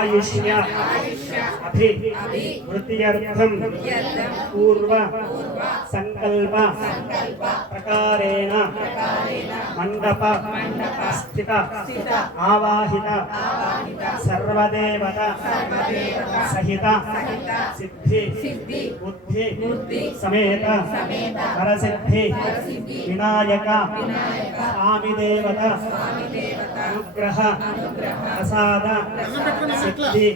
आयुष्य। अभि वृत्त्यर्थम पूर्व సంకల్ప ప్రకారేణ మండప స్థిత ఆవాహిత సర్వదేవత సహిత సిద్ధి బుద్ధి సమేత పరసిద్ధి వినాయక స్వామిదేవత అనుగ్రహ ప్రసాద సిద్ధి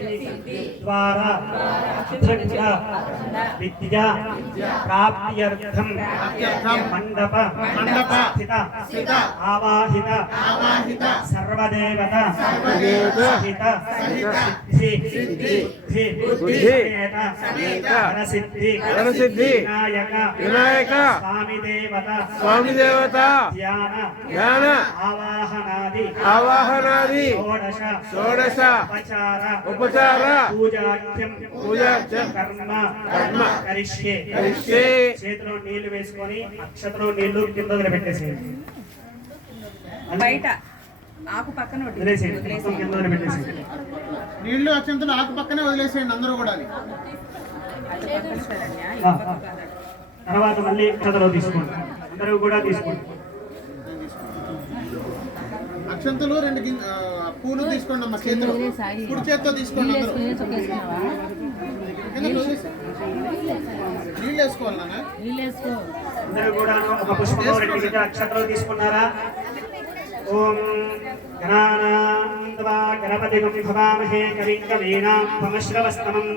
ద్వారా విద్య ప్రాప్తి प्रायर्थम मंडप मंडप स्थित स्थित आवाहित आवाहित सर्वदेवता सर्वदेवता सहित सहित सिद्धि सिद्धि बुद्धि समेत समेत सिद्धि सिद्धि विनायक विनायक स्वामी देवता स्वामी देवता ध्यान ध्यान आवाहनादि आवाहनादि षोडश षोडश उपचार उपचार पूजा पूजाख्यम कर्म कर्म करिष्ये करिष्ये చేతిలో నీళ్ళు వేసుకొని అక్షతలో నీళ్ళు కింద వదిలిపెట్టేసేయండి. బయట ఆకు పక్కన వదిలేసేయండి. మొత్తం కింద వదిలిపెట్టేసేయండి. నీళ్ళు అత్యంతలు ఆకు పక్కనే వదిలేసేయండి అందరూ కూడా. తర్వాత మళ్ళీ అక్షతలో తీసుకోండి. అందరూ కూడా తీసుకోండి. అక్షంతలు రెండు పూలు తీసుకోండి అమ్మ చేతిలో. కుడి చేత్తో తీసుకోండి అందరూ. కింద వదిలేసేయ్. నీళ్ళు వేసుకోవాలి నాన్న. అందరూ కూడా ఒక పుష్పంలో రెండు గిద్ద అక్షతలు తీసుకున్నారా? ఓం గణానాంత్వా గణపతిగం భవామహే కవిం కవీనాం భమశ్రవస్తమం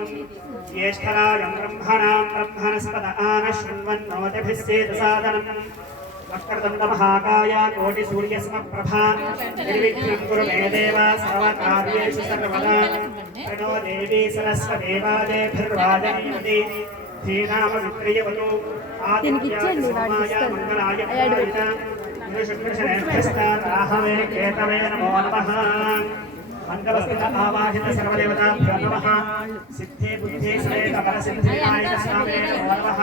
జ్యేష్ఠరాజం బ్రహ్మణాం బ్రహ్మణస్పద ఆన శృణ్వన్నోతిభిస్సేత సాదనం వక్రదండ మహాకాయ కోటి సూర్య సమప్రభా నిర్విఘ్నం కురు మే దేవ సర్వకార్యేషు సర్వదా ప్రణో దేవీ సరస్వదేవాదేభిర్వాజనీయతి శ్రీనామ విక్రియవతు ఆదిత్యాయ సోమాయ మంగళాయ ప్రదాయిత ఆవాహిత సర్వదేవతాభ్యో నమః సిద్ధి బుద్ధి సమేత బల నమో నమః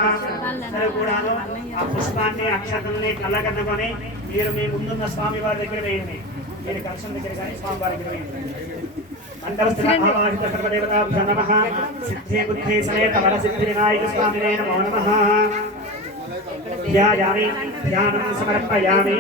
అందరూ కూడాను ఆ పుష్పాన్ని అక్షతల్ని కళ్ళగట్టుకొని మీరు మీ ముందున్న స్వామి వారి దగ్గర వేయండి. మీరు కలశం దగ్గర కానీ స్వామి వారి దగ్గర వేయండి. మండలస్థిత ఆవాహిత సర్వదేవతాభ్యో నమః సిద్ధి బుద్ధి సమేత బల సిద్ధి వినాయక స్వామినే నమో నమః. ధ్యాయామి ధ్యానం సమర్పయామి.